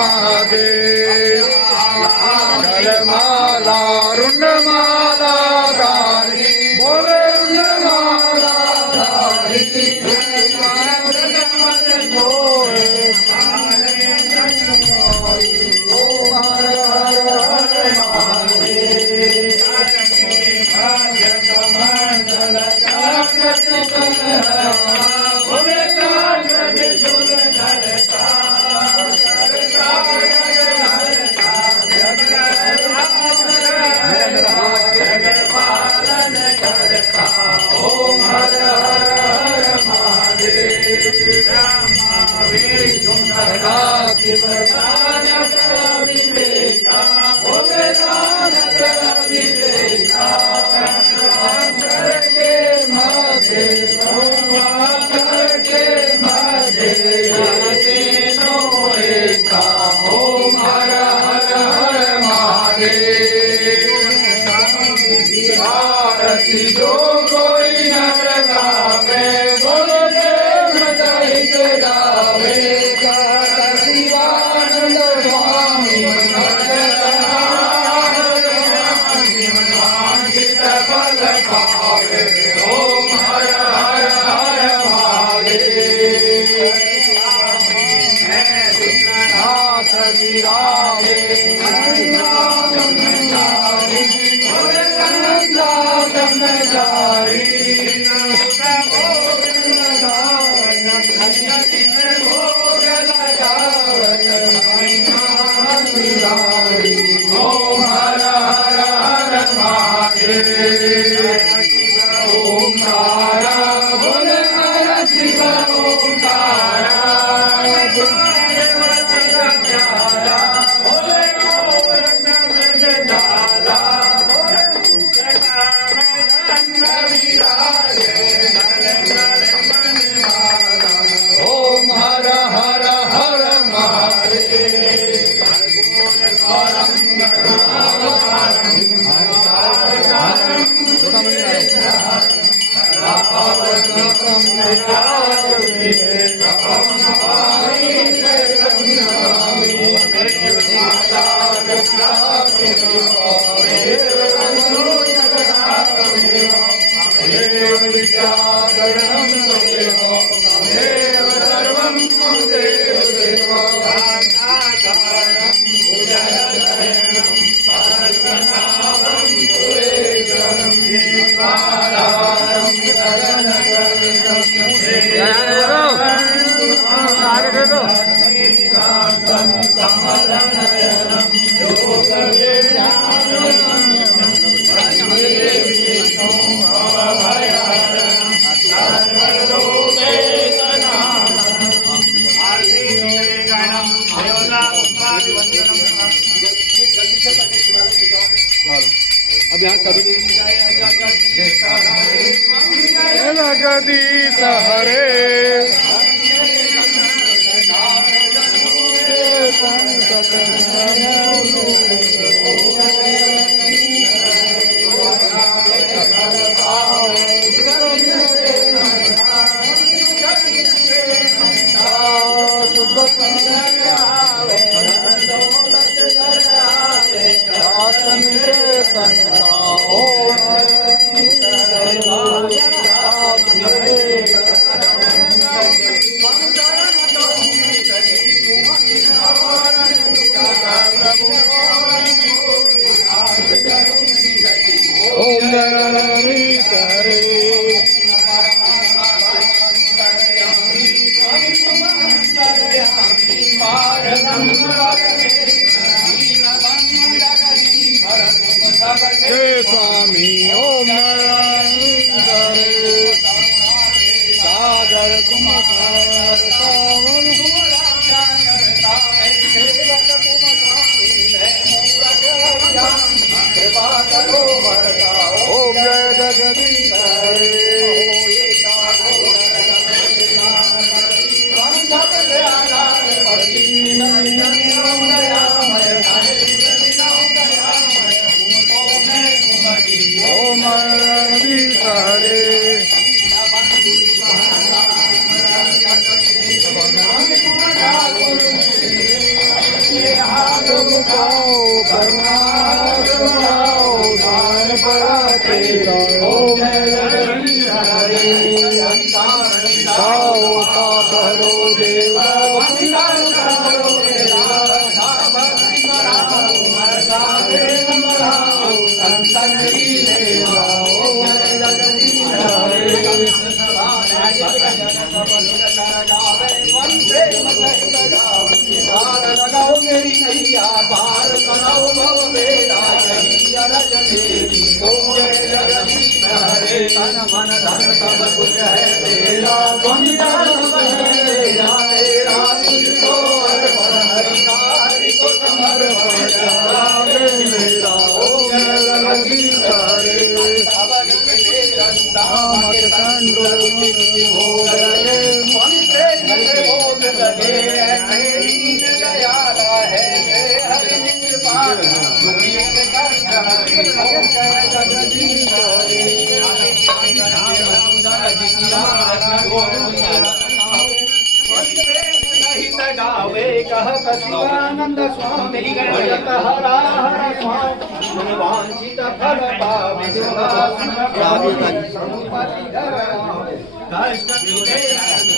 महादेव जलमाला रुंडमाला धारी बोले रुंडमाला धारी जो कोई नर गावे बोलो देव सहित गावे शिवानंद स्वामी वांछित फल पावे ओम हर हर हर महादेव नाथ विराजे ओम हर हर हर महादेव ओम तारा बोले हर शिव ओम तारा ओम हर हर हर अब यहाँ कभी जगदीश हरे ओम गणेश हरे स्वामी ओम गणेश हरे सागर कुमार ओम जय जगदीश हरे ओम जगदीश हरे लगाओ मेरी नैया पार कराओ भव बेड़ा यही अरज मेरी ओम जय जगदीश हरे तन मन धन सब कुछ है तेरा दुनिया सब है तेरा तेरा तुझको अर्पण हरि नारी को समर्पण मेरा ओम जय जगदीश हरे शिवानंद स्वामी भजत हरा हर स्वामी वांछित फल पावे सदा संपत्ति धर कष्ट